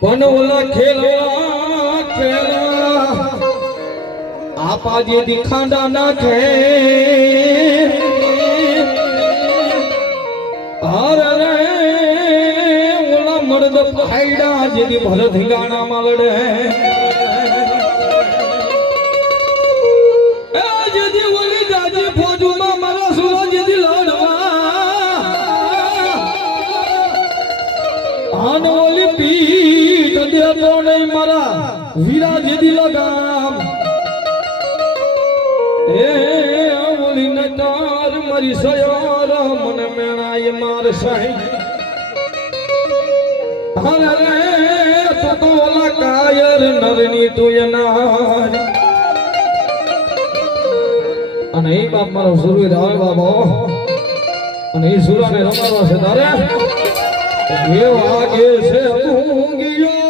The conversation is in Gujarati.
પણ ઓલા ખેલવા ખેલા આપા જે દીખાંડા નાખે અરે રે ઓલા મર્દ ફાયડા જેથી ભલે ધીંગાણા માં લડે જેથી ઓલી દાજી ફોજુમાં મારા સુરો જેથી લડવા આન ઓલી પીઠ દેતો નહીં મારા વીરા જેથી લગામ એ ઓલી નટાર મારી સયોર મને મેણાય માર સાઈ અરે રે તો ઓલા કાયર નરની તુયનાર અને એ બાપ મારો સુરવીર આવે બાબો અને એ સુરાને રમાડવા છે તારે એ વાગે છે ઊંઘિયો